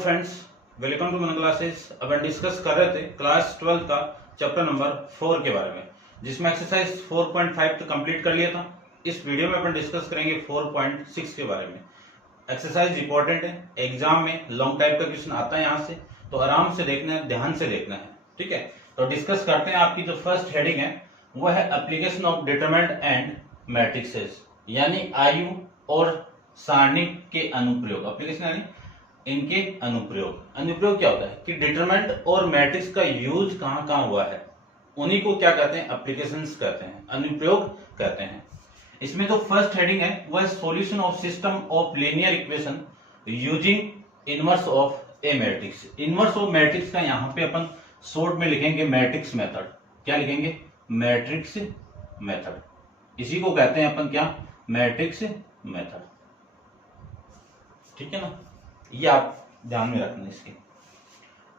Friends, welcome to मन classes. अब हम डिस्कस कर रहे थे क्लास 12 का चैप्टर नंबर 4 के बारे में, जिसमें एक्सरसाइज 4.5 तो कंप्लीट कर लिया था। इस वीडियो में अपन डिस्कस करेंगे 4.6 के बारे में। एक्सरसाइज इंपॉर्टेंट है, एग्जाम में लॉन्ग टाइप का क्वेश्चन आता है यहाँ से, तो आराम से देखना है, ध्यान से देखना है। ठीक है, तो डिस्कस करते हैं। आपकी जो फर्स्ट हेडिंग है वो है application of determinant and matrices, यानी आयु और सारणी के अनुप्रयोग। एप्लीकेशन यानी इनके अनुप्रयोग। अनुप्रयोग क्या होता है कि डिटरमिनेंट और मैट्रिक्स का यूज कहां कहां हुआ है, उन्हीं को क्या कहते हैं, एप्लीकेशंस कहते हैं, अनुप्रयोग कहते हैं। इसमें जो फर्स्ट हेडिंग है वह solution of system of linear equation using inverse of A matrix. Inverse of matrix का यहां पे अपन शॉर्ट में लिखेंगे मैट्रिक्स मेथड। क्या लिखेंगे? Matrix method. इसी को कहते हैं अपन क्या? Matrix method. ठीक है ना, ये आप ध्यान में रखना।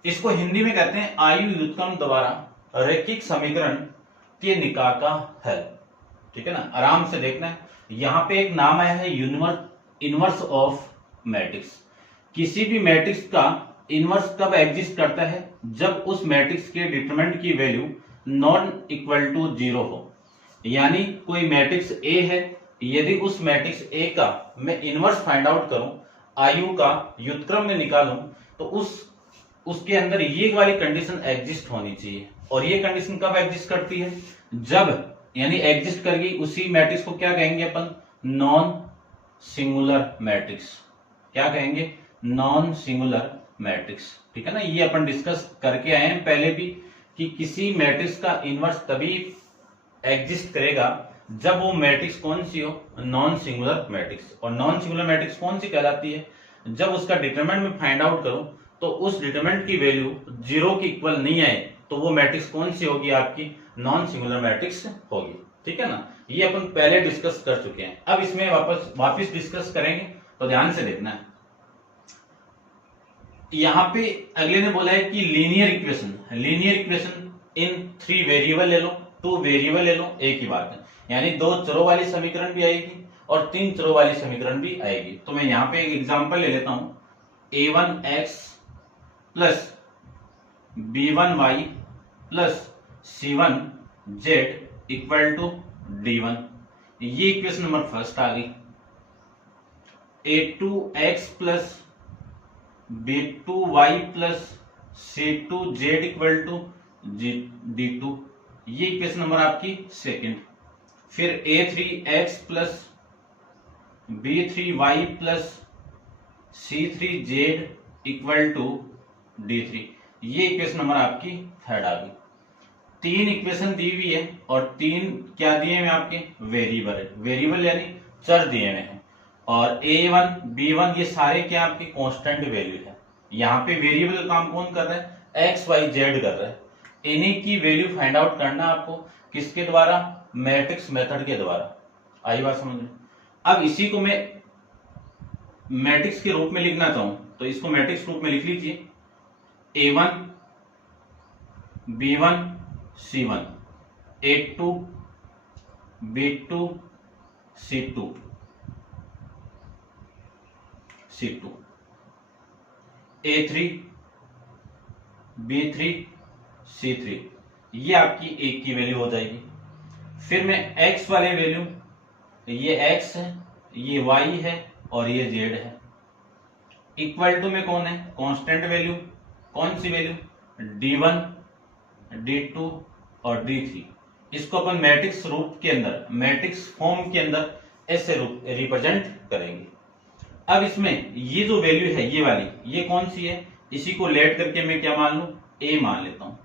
इसको हिंदी में कहते हैं आयु व्युत्क्रम द्वारा रैखिक समीकरण के निकाय का हल। ठीक है ना, आराम से देखना है। यहां पे एक नाम आया है इनवर्स ऑफ मैट्रिक्स। किसी भी मैट्रिक्स का इनवर्स कब एग्जिस्ट करता है? जब उस मैट्रिक्स के डिटरमिनेंट की वैल्यू नॉन इक्वल टू 0 हो। यानी कोई मैट्रिक्स ए है, यदि उस मैट्रिक्स ए का मैं इनवर्स फाइंड आउट करूं, आयु का व्युत्क्रम में निकालूं, तो उसके अंदर ये वाली कंडीशन एग्जिस्ट होनी चाहिए। और ये कंडीशन कब एग्जिस्ट करती है? जब यानी एग्जिस्ट कर गई, उसी मैट्रिक्स को क्या कहेंगे अपन? Non singular matrix. क्या कहेंगे? Non singular matrix. ठीक है ना, ये अपन डिस्कस करके आए हैं पहले भी कि किसी मैट्रिक्स का इनवर्स तभी एग्जिस्ट करेगा जब वो मैट्रिक्स कौन सी हो? Non singular matrix. और नॉन सिंगुलर मैट्रिक्स कौन सी कहलाती है? जब उसका डिटरमिनेंट में फाइंड आउट करो तो उस डिटरमिनेंट की वैल्यू 0 के इक्वल नहीं आए, तो वो मैट्रिक्स कौन सी होगी? आपकी नॉन सिंगुलर मैट्रिक्स होगी। ठीक है ना, ये अपन पहले डिस्कस कर चुके हैं। अब इसमें वापस डिस्कस करेंगे, तो ध्यान से देखना है। यहां पे अगले ने बोला है कि लीनियर इक्वेशन इन 3 वेरिएबल ले लो, 2 वेरिएबल ले लो, एक ही बात है। यानी 2 चरों वाली समीकरण भी आएगी और 3 चरों वाली समीकरण भी आएगी। तो मैं यहां पे एक एग्जांपल ले लेता हूं, a1x plus b1y plus c1z equal to d1। ये इक्वेशन नंबर फर्स्ट आ गई। a2x plus b2y plus c2z equal to d2। ये इक्वेशन नंबर आपकी सेकंड। फिर a3x plus b3y plus c3z equal to d3। ये equation number आपकी third आ गई। 3 equation दी हुई है और 3 क्या दिए हुए आपके? वेरिएबल यानी चर दिए हुए हैं। और a1 b1 ये सारे क्या आपके? कांस्टेंट वैल्यू है। यहाँ पे वेरिएबल का काम कौन कर रहा है? x y z कर रहा है। इन्हीं की वैल्यू फाइंड आउट करना आपको किसके द्वारा? मैट्रिक्स मेथड के द्वारा। आई बात समझ में? अब इसी को मैं मैट्रिक्स के रूप में लिखना चाहूं तो इसको मैट्रिक्स रूप में लिख लीजिए, a1 b1 c1 a2 b2 c2 a3 b3 c3। ये आपकी एक की वैल्यू हो जाएगी। फिर मैं x वाले वैल्यू, ये x है, ये y है और ये z है। इक्वल टू में कौन है? Constant value. कौन सी वैल्यू? d1 d2 और d3। इसको अपन मैट्रिक्स रूप के अंदर, मैट्रिक्स फॉर्म के अंदर ऐसे रिप्रेजेंट करेंगे। अब इसमें ये जो वैल्यू है ये वाली, ये कौन सी है? इसी को लेट करके मैं क्या मान लूं? a मान लेता हूं।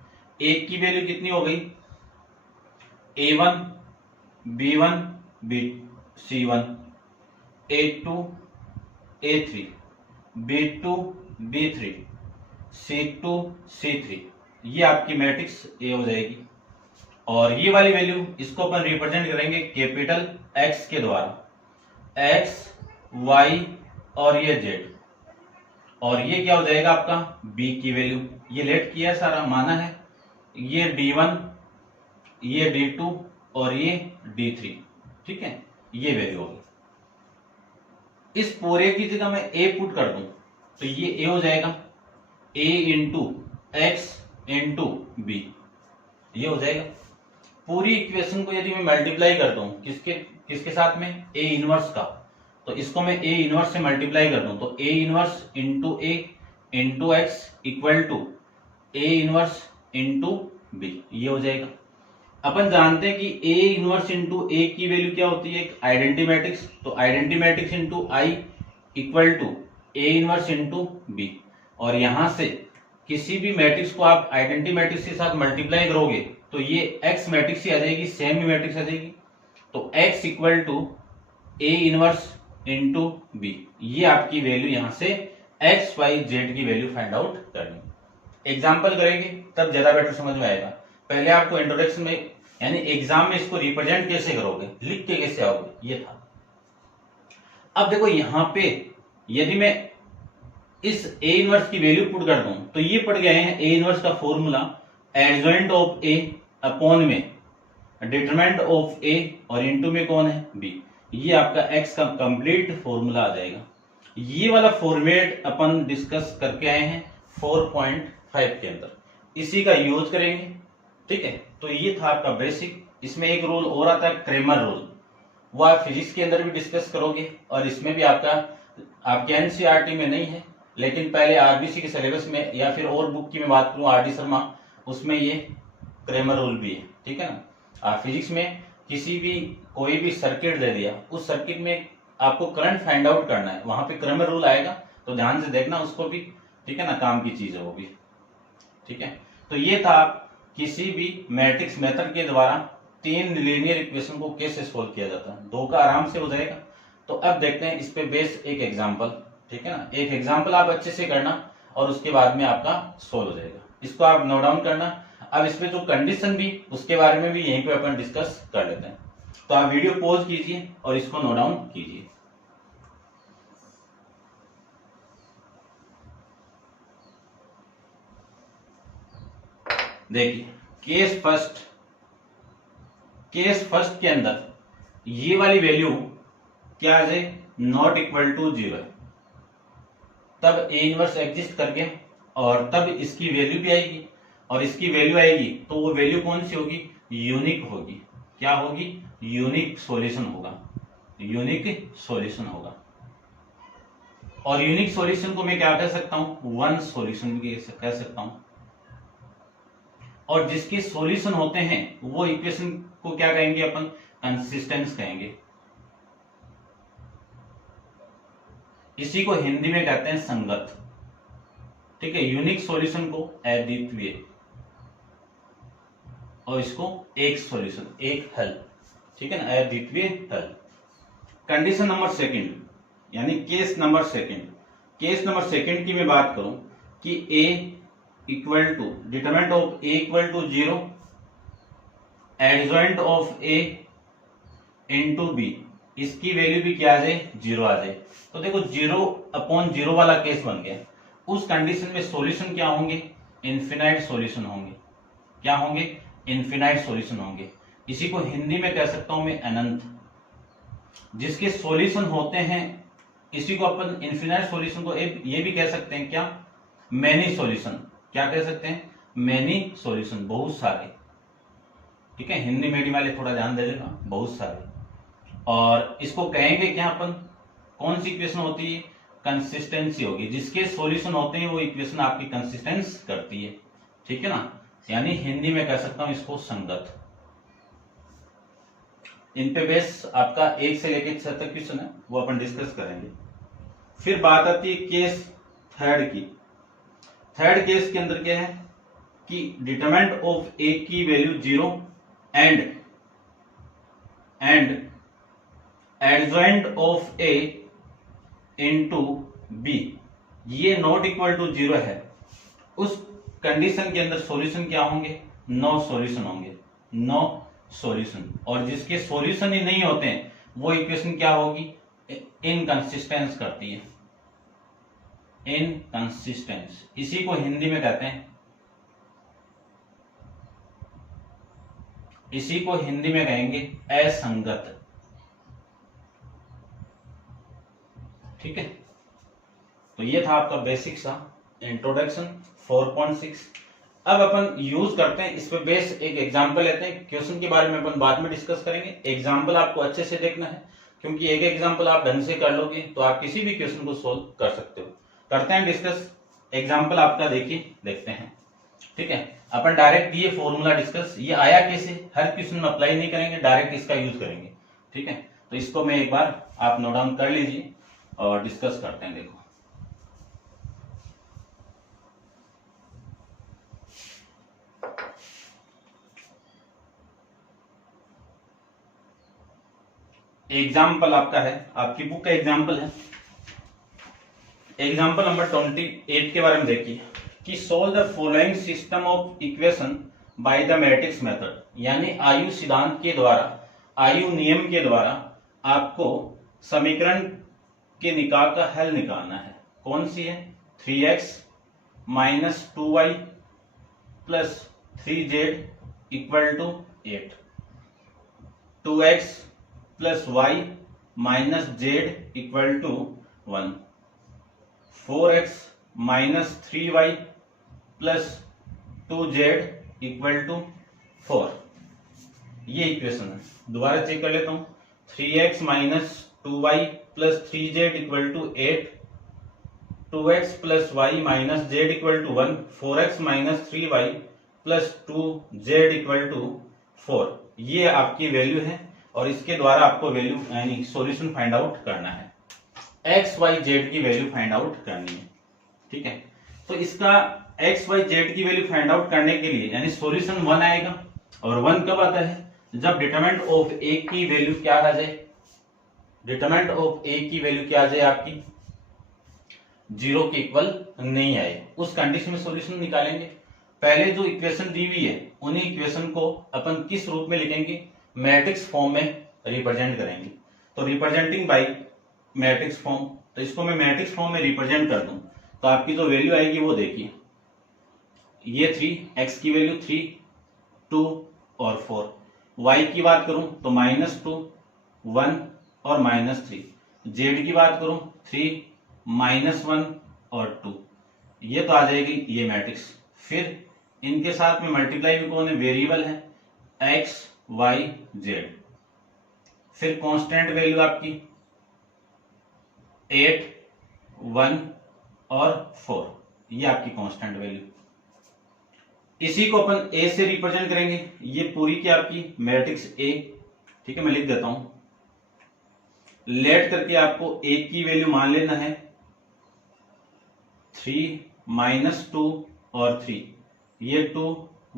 एक की वैल्यू कितनी हो गई? a1 b1 c1 a2 a3 b2 b3 c2 c3। ये आपकी मैट्रिक्स ए हो जाएगी। और ये वाली वैल्यू, इसको अपन रिप्रेजेंट करेंगे कैपिटल X के द्वारा, X Y और ये Z। और ये क्या हो जाएगा आपका? B की वैल्यू। ये लेट किया सारा, माना है। ये D1, ये D2 और ये D3। ठीक है, ये वैल्यू होगी। इस पूरे की जगह मैं ए पुट कर दूं तो ये ए हो जाएगा, a into X into B, ये हो जाएगा। पूरी इक्वेशन को यदि मैं मल्टीप्लाई करता हूं किसके किसके साथ में, ए इनवर्स का, तो इसको मैं ए इनवर्स से मल्टीप्लाई कर दूं तो A inverse into A into X equal to A inverse into B, ये हो जाएगा। अपन जानते हैं कि ए इनवर्स इंटू ए की वैल्यू क्या होती है, एक आइडेंटिटी मैट्रिक्स, तो identity matrix into I equal to A inverse into B. और यहां से किसी भी मैट्रिक्स को आप आइडेंटिटी मैट्रिक्स के साथ मल्टीप्लाई करोगे तो ये एक्स मैट्रिक्स ही आ जाएगी, सेम ही मैट्रिक्स आ जाएगी। तो X equal to A inverse into B, ये आपकी वैल्यू यहां से एक्स वाई जेड की वैल्यू फाइंड आउट करनी। एग्जाम्पल करेंगे तब ज्यादा बेटर समझ में आएगा। पहले आपको इंट्रोडक्शन में यानी एग्जाम में इसको रिप्रेजेंट कैसे करोगे, लिख के कैसे आओगे, ये था। अब देखो यहां पे यदि मैं इस ए इनवर्स की वैल्यू पुट कर दूं तो ये पड़ गए हैं ए इनवर्स का formula adjoint of A upon में डिटरमिनेंट ऑफ ए और इनटू में कौन है बी, ये आपका एक्स का कंप्लीट फॉर्मूला आ जाएगा। ये वाला फॉर्मेट अपन डिस्कस करके आए हैं 4.5 के अंदर, इसी का यूज करेंगे। ठीक है, तो ये था आपका बेसिक। इसमें एक रूल और आता है क्रेमर रूल, वो आप फिजिक्स के अंदर भी डिस्कस करोगे और इसमें भी आपके एनसीईआरटी में नहीं है, लेकिन पहले आरबीसी के सिलेबस में या फिर और बुक की मैं बात करूं आरडी शर्मा, उसमें ये क्रेमर रूल भी है। ठीक है ना, आप फिजिक्स में किसी भी कोई भी सर्किट दे दिया, उस सर्किट में आपको करंट फाइंड आउट करना है, वहां पे क्रेमर रूल आएगा, तो ध्यान से देखना उसको भी। ठीक है ना, काम की चीज है वो भी। ठीक है, तो ये था आप किसी भी मैट्रिक्स मेथड के द्वारा 3 लीनियर इक्वेशन को कैसे सोल्व किया जाता है। 2 का आराम से हो जाएगा। तो अब देखते हैं इस पे बेस एक एग्जांपल। ठीक है ना, एक एग्जांपल आप अच्छे से करना और उसके बाद में आपका सोल्व हो जाएगा। इसको आप नोट डाउन करना। अब इसमें जो कंडीशन भी उसके बारे में भी यहीं पे अपन डिस्कस कर लेते हैं। तो आप वीडियो पॉज कीजिए और इसको नोट डाउन कीजिए। देखिए केस फर्स्ट के अंदर ये वाली वैल्यू क्या है, नॉट इक्वल टू 0 है, तब ए इनवर्स एग्जिस्ट करके और तब इसकी वैल्यू भी आएगी और इसकी वैल्यू आएगी तो वो वैल्यू कौन सी होगी, यूनिक होगी। क्या होगी, यूनिक सॉल्यूशन होगा, यूनिक सॉल्यूशन होगा। और यूनिक सॉल्यूशन को मैं क्या कह सकता हूं, वन सॉल्यूशन भी कह सकता हूं। और जिसके सॉल्यूशन होते हैं वो इक्वेशन को क्या कहेंगे अपन, कंसिस्टेंस कहेंगे। इसी को हिंदी में कहते हैं संगत। ठीक है, यूनिक सॉल्यूशन को अद्वितीय और इसको एक सॉल्यूशन, एक हल। ठीक है ना, अद्वितीय हल। कंडीशन नंबर सेकंड यानी केस नंबर सेकंड की मैं बात करूं कि A equal to determinant of A equal to 0, adjoint of A into B, इसकी वैल्यू भी क्या आ जाए, 0 आ जाए। तो देखो 0/0 वाला केस बन गया। उस कंडीशन में सॉल्यूशन क्या होंगे, इनफिनाइट सॉल्यूशन होंगे। क्या होंगे, इनफिनाइट सॉल्यूशन होंगे। इसी को हिंदी में कह सकता हूं मैं अनंत। जिसके सॉल्यूशन होते हैं इसी को अपन इनफिनाइट सॉल्यूशन को ये भी कह सकते हैं क्या, मैनी सॉल्यूशन। क्या कह सकते हैं, मैनी सॉल्यूशन, बहुत सारे। ठीक है, हिंदी मीडियम वाले थोड़ा ध्यान दे देना, बहुत सारे। और इसको कहेंगे क्या अपन, कौन सी इक्वेशन होती है, कंसिस्टेंसी होगी। जिसके सॉल्यूशन होते हैं वो इक्वेशन आपकी कंसिस्टेंस करती है। ठीक है ना, यानी हिंदी में कह सकता हूं इसको संगत। इन पे बेस आपका 1 से लेकर 6 तक क्वेश्चन है, वो अपन डिस्कस करेंगे। फिर बात आती है केस थर्ड की। थर्ड केस के अंदर क्या है कि डिटरमिनेंट ऑफ ए की value 0 and adjoint of A into B, ये नॉट इक्वल टू 0 है। उस कंडीशन के अंदर सॉल्यूशन क्या होंगे, नो सॉल्यूशन होंगे, नो सॉल्यूशन। और जिसके सॉल्यूशन ही नहीं होते हैं वो इक्वेशन क्या होगी, इनकंसिस्टेंस करती है, इनकंसिस्टेंस। इसी को हिंदी में कहते हैं, इसी को हिंदी में कहेंगे असंगत। ठीक है, तो ये था आपका बेसिक सा इंट्रोडक्शन 4.6। अब अपन यूज करते हैं इस पे बेस एक एग्जांपल लेते हैं। क्वेश्चन के बारे में अपन बाद में डिस्कस करेंगे, एग्जांपल आपको अच्छे से देखना है, क्योंकि एक एग्जांपल आप ढंग से कर लोगे तो आप किसी भी क्वेश्चन को सोल्व कर सकते हो। करते हैं डिस्कस। एग्जांपल आपका देखिए, देखते हैं। ठीक है, अपन डायरेक्ट ये फॉर्मूला डिस्कस, ये आया कैसे, हर क्वेश्चन में अप्लाई नहीं करेंगे, डायरेक्ट इसका यूज करेंगे। ठीक है, तो इसको मैं एक बार आप नोट डाउन कर लीजिए और डिस्कस करते हैं। देखो, एग्जाम्पल आपका है, आपकी बुक का एग्जाम्पल है। एग्जाम्पल नंबर 28 के बारे में देखिए कि solve the following system of equation by the matrix method, यानी आयु सिद्धांत के द्वारा, आयु नियम के द्वारा आपको समीकरण के निकाल का हल निकालना है। कौन सी है? 3x minus 2y plus 3z equal to 8, 2x plus Y minus Z equal to 1, 4x minus 3y plus 2z equal to 4। ये इक्वेशन है। दोबारा चेक कर लेता हूं। 3x minus 2y plus 3z equal to 8, 2x plus Y minus Z equal to 1, 4x minus 3y plus 2z equal to 4। ये आपकी value है और इसके द्वारा आपको वैल्यू यानी सॉल्यूशन फाइंड आउट करना है। एक्स वाई जेड की वैल्यू फाइंड आउट करनी है। ठीक है, तो इसका एक्स वाई जेड की वैल्यू फाइंड आउट करने के लिए यानी सॉल्यूशन 1 आएगा। और 1 कब आता है? जब डिटरमिनेंट ऑफ ए की वैल्यू क्या आ जाए, डिटरमिनेंट ऑफ ए की वैल्यू क्या आ जाए आपकी 0 के इक्वल नहीं आए, उस कंडीशन में सॉल्यूशन निकालेंगे। पहले जो इक्वेशन दी हुई है उन्हीं इक्वेशन को अपन किस रूप में लिखेंगे? मैट्रिक्स फॉर्म में रिप्रेजेंट करेंगे। तो रिप्रेजेंटिंग बाय मैट्रिक्स फॉर्म, तो इसको मैं मैट्रिक्स फॉर्म में रिप्रेजेंट कर दूं तो आपकी जो वैल्यू आएगी वो देखिए, ये 3, एक्स की वैल्यू 3, 2 और 4। वाई की बात करूं तो -2, 1 और -3। जेड की बात करूं 3, -1 और 2। ये तो आ जाएगी ये मैट्रिक्स। फिर इनके साथ में मल्टीप्लाई भी कौन है? वेरिएबल है, एक्स वाई जेड। फिर कांस्टेंट वैल्यू आपकी 8, 1 और 4, ये आपकी कांस्टेंट वैल्यू। इसी को अपन ए से रिप्रेजेंट करेंगे। ये पूरी की आपकी मैट्रिक्स ए। ठीक है, मैं लिख देता हूं। लेट करके आपको ए की वैल्यू मान लेना है 3, -2 और 3, ये 2,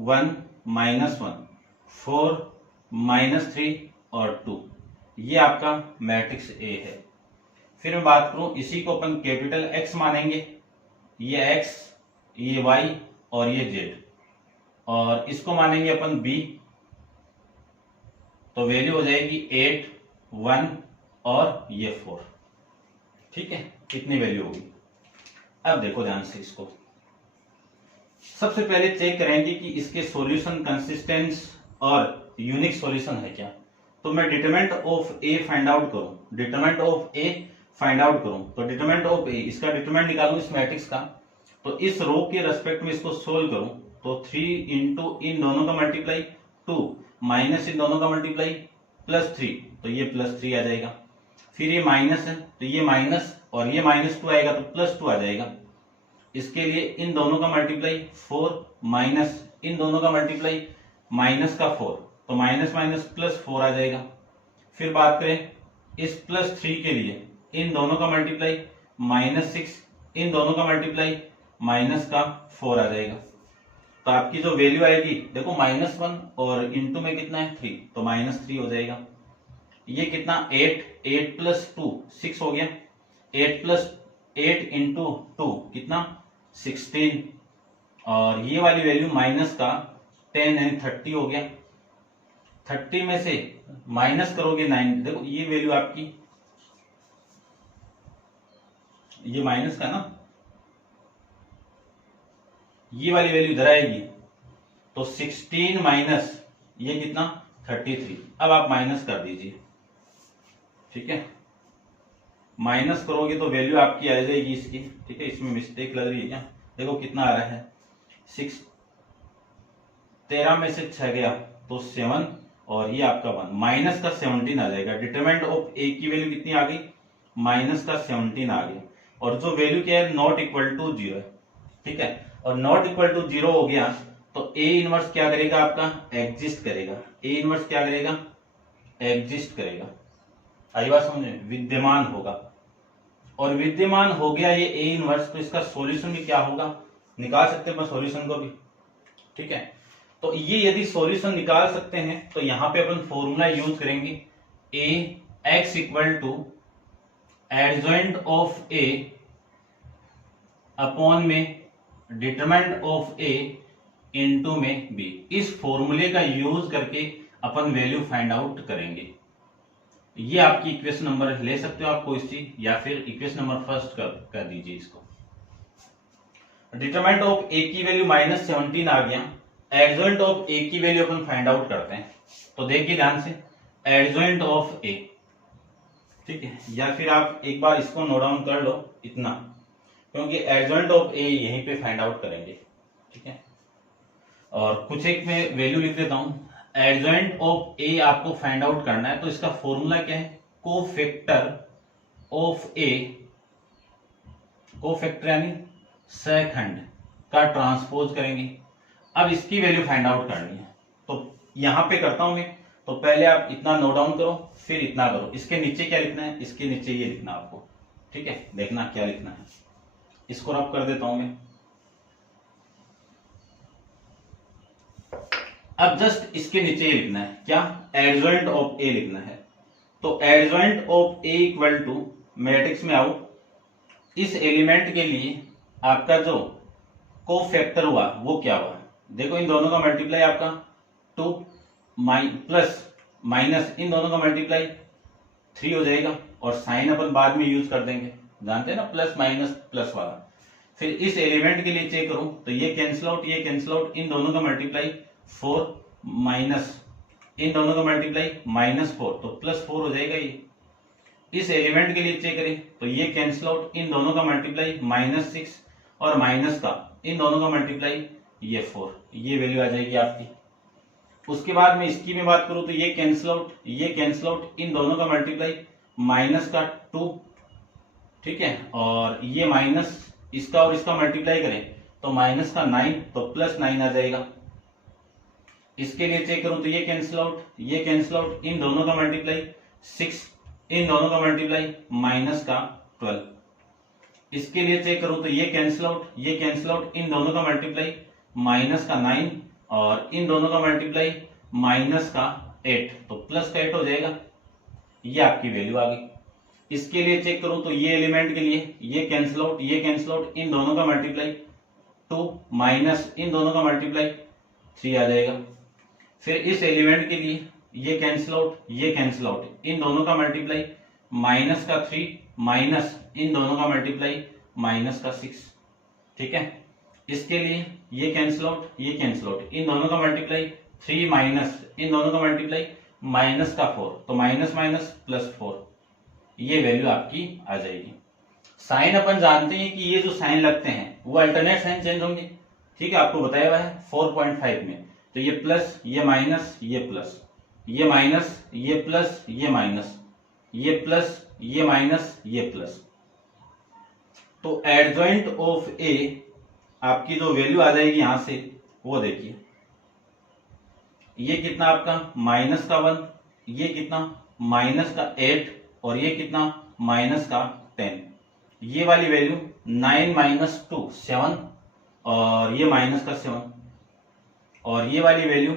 1, -1, 4, -3 और 2, ये आपका मैट्रिक्स ए है। फिर मैं बात करूं, इसी को अपन कैपिटल एक्स मानेंगे, ये एक्स, ये वाई और ये जेड, और इसको मानेंगे अपन बी, तो वैल्यू हो जाएगी 8, 1 और ये 4। ठीक है, कितनी वैल्यू होगी? अब देखो ध्यान से इसको। सबसे पहले चेक करेंगे कि इसके सॉल्यूशन कंसिस्टेंस और यूनिक सॉल्यूशन है क्या। तो मैं determinant of A find out करूं, determinant of A find out करूं, तो डिटरमिनेंट ऑफ ए, इसका डिटरमिनेंट निकालूं इस मैट्रिक्स का, तो इस रो के रेस्पेक्ट में इसको सोल्व करूं तो 3 इंटू इन दोनों का मल्टीप्लाई 2 माइनस इन दोनों का मल्टीप्लाई +3, तो ये +3 आ जाएगा। फिर ये माइनस है तो ये माइनस और ये -2 आएगा तो +2 आ जाएगा। इसके लिए इन दोनों का मल्टीप्लाई 4 माइनस इन दोनों का मल्टीप्लाई -4, तो माइनस माइनस +4 आ जाएगा। फिर बात करें इस +3 के लिए, इन दोनों का मल्टीप्लाई -6 इन दोनों का मल्टीप्लाई -4 आ जाएगा। तो आपकी जो वैल्यू आएगी देखो -1 और इंटू में कितना है 3, तो -3 हो जाएगा। ये कितना 8 प्लस 2 6 हो गया, 8 प्लस 8 इंटू 2 कितना 16, और ये वाली वैल्यू माइनस का 10 यानी 30 हो गया। 30 में से माइनस करोगे 9, देखो ये वैल्यू आपकी, ये माइनस का ना, ये वाली वैल्यू इधर आएगी तो 16 माइनस ये कितना 33। अब आप माइनस कर दीजिए। ठीक है, माइनस करोगे तो वैल्यू आपकी आ जाएगी इसकी। ठीक है, इसमें मिस्टेक लग रही है क्या? देखो कितना आ रहा है 6, 13 में से 6 गया तो 7 और ये आपका 1, माइनस का 17 आ जाएगा। डिटरमिनेंट ऑफ ए की वैल्यू कितनी आ गई, माइनस का 17 आ गई, और जो वैल्यू क्या है नॉट इक्वल टू 0 है, ठीक है। और नॉट इक्वल टू 0 हो गया तो ए इनवर्स क्या करेगा, आपका एग्जिस्ट करेगा। ए इनवर्स क्या करेगा, एग्जिस्ट करेगा। आई बात समझ में, विद्यमान होगा। और विद्यमान हो गया ये ए इनवर्स, तो इसका सॉल्यूशन भी क्या होगा, निकाल सकते हैं सॉल्यूशन को भी, ठीक है। तो ये यदि सॉल्यूशन निकाल सकते हैं तो यहां पे अपन फॉर्मूला यूज करेंगे, A X equal to adjoint of A upon में डिटरमिनेंट ऑफ ए इनटू में बी। इस फॉर्मूले का यूज करके अपन वैल्यू फाइंड आउट करेंगे। ये आपकी इक्वेशन नंबर ले सकते हो आप कोई सी, या फिर इक्वेशन नंबर फर्स्ट कर दीजिए इसको। डिटरमिनेंट ऑफ ए की वैल्यू -17 आ गया, एडजॉइंट ऑफ ए की वैल्यू अपन फाइंड आउट करते हैं। तो देखिए ध्यान से, एडजॉइंट ऑफ ए, ठीक है, या फिर आप एक बार इसको नोट डाउन कर लो इतना, क्योंकि एडजॉइंट ऑफ ए यहीं पे फाइंड आउट करेंगे, ठीक है। और कुछ एक में वैल्यू लिख देता हूं, एडजॉइंट ऑफ ए आपको फाइंड आउट करना है, तो इसका फॉर्मूला क्या है, कोफैक्टर ऑफ ए, कोफैक्टर यानी सहखंड का ट्रांसपोज करेंगे। अब इसकी वैल्यू फाइंड आउट करनी है, तो यहां पे करता हूं मैं। तो पहले आप इतना नोट डाउन करो, फिर इतना करो। इसके नीचे क्या लिखना है, इसके नीचे ये लिखना आपको, ठीक है। देखना क्या लिखना है, इसको रब कर देता हूं मैं। अब जस्ट इसके नीचे ये लिखना है, क्या, एडजॉइंट ऑफ ए लिखना है। तो adjoint of A equal to, matrix में आओ, इस एलिमेंट के लिए आपका जो कोफैक्टर हुआ वो क्या हुआ, देखो इन दोनों का मल्टीप्लाई आपका 2 प्लस माइनस इन दोनों का मल्टीप्लाई 3 हो जाएगा, और साइन अपन बाद में यूज कर देंगे, जानते हैं ना, प्लस माइनस प्लस वाला। फिर इस एलिमेंट के लिए चेक करूं तो ये कैंसिल आउट, ये कैंसिल आउट, इन दोनों का मल्टीप्लाई 4 माइनस इन दोनों का मल्टीप्लाई -4, तो +4 हो जाएगा ये। इस एलिमेंट के लिए चेक करें तो ये कैंसिल आउट, इन दोनों का मल्टीप्लाई -6 और माइनस का इन दोनों का मल्टीप्लाई ये 4, ये वैल्यू आ जाएगी आपकी। उसके बाद में इसकी में बात करूं तो ये कैंसिल आउट, ये कैंसिल आउट, इन दोनों का मल्टीप्लाई -2, ठीक है, और ये माइनस इसका और इसका मल्टीप्लाई करें तो -9, तो +9 आ जाएगा। इसके लिए चेक करूं तो ये कैंसिल आउट, ये कैंसिल आउट, इन दोनों का मल्टीप्लाई 6, इन दोनों का मल्टीप्लाई -12। इसके लिए चेक करूं तो ये कैंसिल आउट, ये कैंसिल आउट, इन दोनों का मल्टीप्लाई -9 और इन दोनों का मल्टीप्लाई -8, तो +8 हो जाएगा। ये आपकी वैल्यू आ गई। इसके लिए चेक करूं तो ये एलिमेंट के लिए ये कैंसिल आउट, ये कैंसिल आउट, इन दोनों का मल्टीप्लाई 2 माइनस इन दोनों का मल्टीप्लाई 3 आ जाएगा। फिर इस एलिमेंट के लिए ये कैंसिल आउट, ये कैंसिल आउट, इन दोनों का मल्टीप्लाई -3 माइनस इन दोनों का मल्टीप्लाई -6, ठीक है। इसके लिए ये कैंसिल आउट, ये कैंसिल आउट, इन दोनों का मल्टीप्लाई 3 माइनस इन दोनों का मल्टीप्लाई -4, तो -+4, ये वैल्यू आपकी आ जाएगी। साइन अपन जानते हैं कि ये जो साइन लगते हैं वो अल्टरनेट साइन चेंज होंगे, ठीक है, आपको बताया हुआ है 4.5 में। तो ये प्लस, ये माइनस, ये प्लस, ये माइनस, ये प्लस, ये माइनस, ये प्लस, ये माइनस, ये प्लस। तो एडजॉइंट ऑफ ए आपकी जो वैल्यू आ जाएगी यहां से, वो देखिए, ये कितना आपका -1, ये कितना -8, और ये कितना -10। ये वाली वैल्यू 9 - 2 7, और ये -7, और ये वाली वैल्यू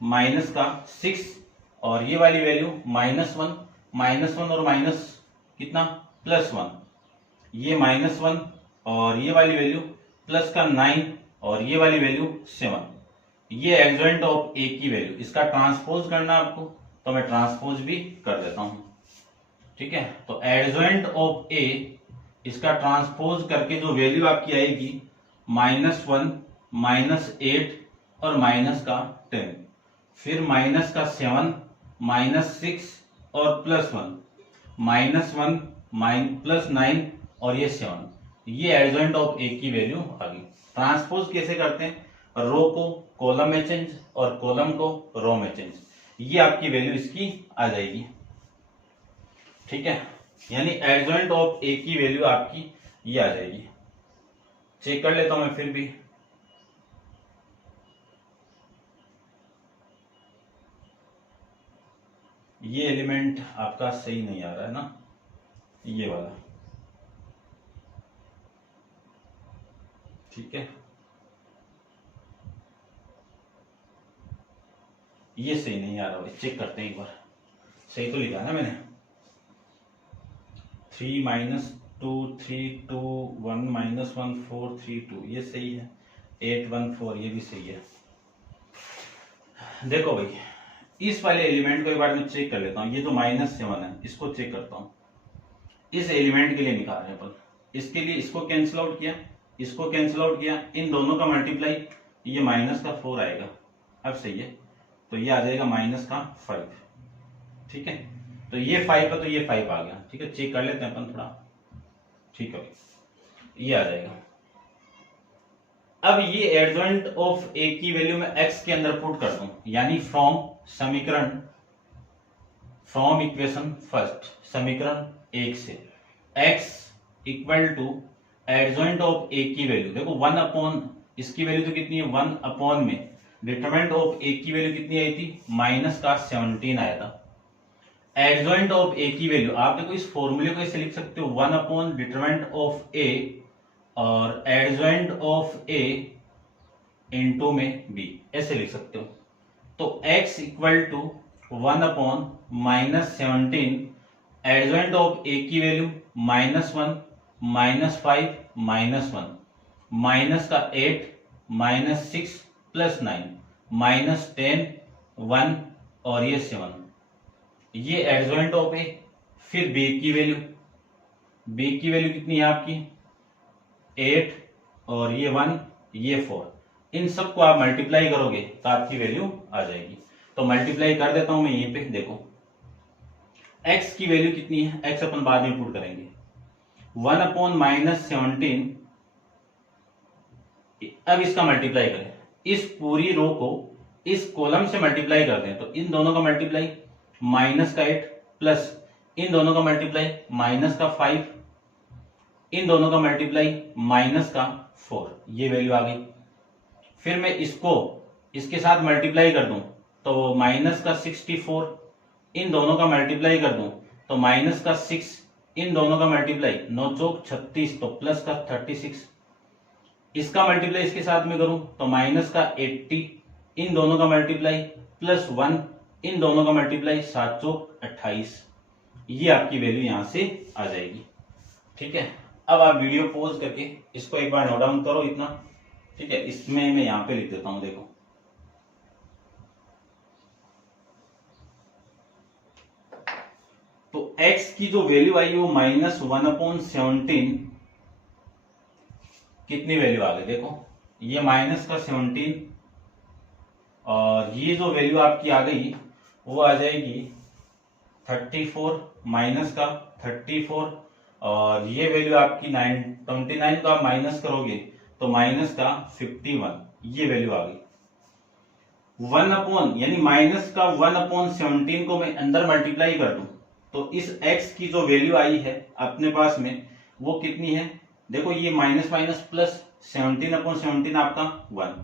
-6, और ये वाली वैल्यू -1 और माइनस कितना +1, ये -1, और ये वाली वैल्यू +9, और ये वाली वैल्यू 7। ये एडजॉइंट ऑफ ए की वैल्यू, इसका ट्रांसपोज करना आपको, तो मैं ट्रांसपोज भी कर देता हूं, ठीक है। तो एडजॉइंट ऑफ ए, इसका ट्रांसपोज करके जो वैल्यू आपकी आएगी -1, -8 और -10, फिर -7, -6 और +1, -1 +9 और ये 7। ये एडजॉइंट ऑफ ए की वैल्यू आ गई। ट्रांसपोज कैसे करते हैं, रो को कॉलम में चेंज और कॉलम को रो में चेंज, ये आपकी वैल्यू इसकी आ जाएगी। ठीक है, यानी एडजॉइंट ऑफ ए की वैल्यू आपकी ये आ जाएगी। चेक कर लेता हूं मैं फिर भी, ये एलिमेंट आपका सही नहीं आ रहा है ना, ये वाला। ठीक है, ये सही नहीं आ रहा है, चेक करते हैं एक बार। सही तो लिखा ना मैंने, 3 - 2 3 2 1 - 1 4 3 2, ये सही है। 8 1 4 ये भी सही है। देखो भाई, इस वाले एलिमेंट को एक बार मैं चेक कर लेता हूँ। ये जो -7 है इसको चेक करता हूँ। इस एलिमेंट के लिए निकाल रहे हैं अपन, इसके लिए इसको कैंसिल आउट किया, इसको कैंसिल आउट किया, इन दोनों का मल्टीप्लाई, ये -4 आएगा। अब सही है, तो ये आ जाएगा -5। ठीक है, तो ये 5 है तो ये 5 आ गया। ठीक है, चेक कर लेते हैं अपन थोड़ा। ठीक है, ये आ जाएगा। अब ये एडजॉइंट ऑफ ए की वैल्यू में x के अंदर पुट कर दूं, यानी फ्रॉम समीकरण, फ्रॉम इक्वेशन फर्स्ट, समीकरण 1 से x equal to adjoint of A की वैल्यू। देखो 1 अपॉन, इसकी वैल्यू तो कितनी है 1 अपॉन में डिटरमिनेंट ऑफ ए की वैल्यू कितनी आई थी, -17 आया था। एडजॉइंट ऑफ ए की वैल्यू आप देखो इस फॉर्मूले को ऐसे लिख सकते हो, 1 अपॉन डिटरमिनेंट ऑफ ए और एडजॉइंट ऑफ ए इनटू में बी, ऐसे लिख सकते हो। तो x equal to 1 upon -17, adjoint of A की वैल्यू -1 -5 -1, माइनस का 8 -6 + 9 -10 1 और ये 7, ये एडजॉइंट ऑफ ए। फिर बी की वैल्यू, बी की वैल्यू कितनी है आपकी 8 और ये 1 ये 4, इन सबको आप मल्टीप्लाई करोगे तो आपकी वैल्यू आ जाएगी। तो मल्टीप्लाई कर देता हूं मैं यहीं पे, देखो x की वैल्यू कितनी है, x अपन बाद में पुट करेंगे, 1 अपॉन -17। अब इसका मल्टीप्लाई करें, इस पूरी रो को इस कॉलम से मल्टीप्लाई कर दें तो इन दोनों का मल्टीप्लाई -8 प्लस इन दोनों का मल्टीप्लाई -5, इन दोनों का मल्टीप्लाई -4, ये वैल्यू आ गई। फिर मैं इसको इसके साथ मल्टीप्लाई कर दूं तो -64, इन दोनों का मल्टीप्लाई कर दूं तो -6, इन दोनों का मल्टीप्लाई 9 चौक 36 तो +36, इसका मल्टीप्लाई इसके साथ में करूं तो -80, इन दोनों का मल्टीप्लाई +1, इन दोनों का मल्टीप्लाई 7 चौक 28, ये आपकी वैल्यू यहां से आ जाएगी। ठीक है, अब आप वीडियो पॉज करके इसको एक बार नोट डाउन करो इतना। ठीक है, इसमें मैं यहां पे लिख देता हूं, देखो तो x की जो वैल्यू आई वो -1/17, कितनी वैल्यू आ गई देखो, ये -17 और ये जो वैल्यू आपकी आ गई वो आ जाएगी 34 -34 और ये वैल्यू आपकी 29 का माइनस करोगे तो -51, ये वैल्यू आ गई। 1 अपॉन यानी -1/17 को मैं अंदर मल्टीप्लाई कर दूं तो इस x की जो वैल्यू आई है अपने पास में वो कितनी है, देखो ये माइनस माइनस प्लस 17/17 आपका 1,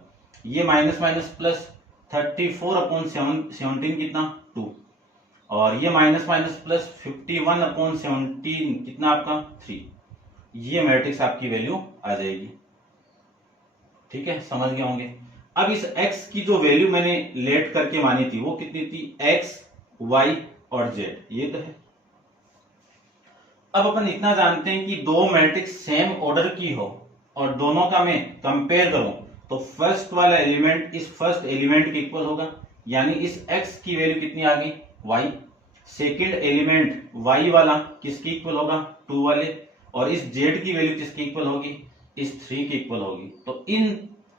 ये माइनस माइनस प्लस 34/17 कितना 2 और ये माइनस माइनस प्लस 51/17 कितना आपका 3, ये मैट्रिक्स आपकी वैल्यू आ जाएगी। ठीक है, समझ गए होंगे। अब इस x की जो वैल्यू मैंने लेट करके मानी थी वो कितनी थी, x y और z, ये तो है। अब अपन इतना जानते हैं कि दो मैट्रिक्स सेम ऑर्डर की हो और दोनों का मैं कंपेयर करूं तो फर्स्ट वाला एलिमेंट इस फर्स्ट एलिमेंट के इक्वल होगा, यानी इस x की वैल्यू कितनी आ गई y, सेकंड एलिमेंट y वाला किसके इक्वल होगा 2 वाले, और इस z की वैल्यू किसके इक्वल होगी, इस 3 के इक्वल होगी। तो इन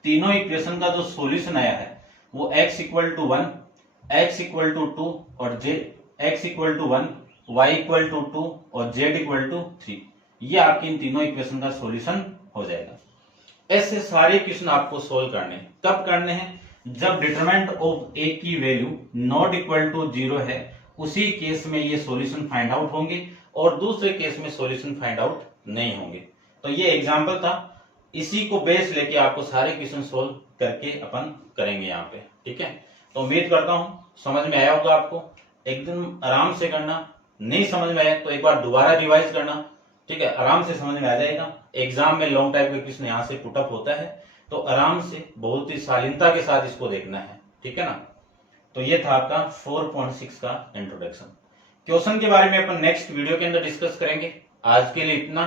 तीनों इक्वेशन का जो सॉल्यूशन आया है वो x equal to 1, x equal to 2 और x equal to 1, y equal to 2 और z इक्वल टू 3, ये आपकी इन तीनों इक्वेशन का सॉल्यूशन हो जाएगा। ऐसे सारे क्वेश्चन आपको सोल्व करने हैं। कब करने हैं? जब डिटरमिनेंट ऑफ ए की वैल्यू नॉट इक्वल टू 0 है, उसी केस में ये सॉल्यूशन फाइंड आउट होंगे और दूसरे केस में सॉल्यूशन फाइंड आउट नहीं होंगे। तो ये एग्जांपल था, इसी को बेस लेके आपको सारे क्वेश्चन सोल्व करके अपन करेंगे यहाँ पे। ठीक है, तो उम्मीद करता हूं समझ में आया होगा आपको। एकदम आराम से करना, नहीं समझ में आया तो एक बार दोबारा रिवाइज करना। ठीक है, आराम से समझ में आ जाएगा। एग्जाम में लॉन्ग टाइप का क्वेश्चन यहाँ से पुटअप होता है, तो आराम से बहुत ही शालीनता के साथ इसको देखना है। ठीक है ना, तो ये था आपका 4.6 का इंट्रोडक्शन। क्वेश्चन के बारे में अपन नेक्स्ट वीडियो के अंदर डिस्कस करेंगे। आज के लिए इतना।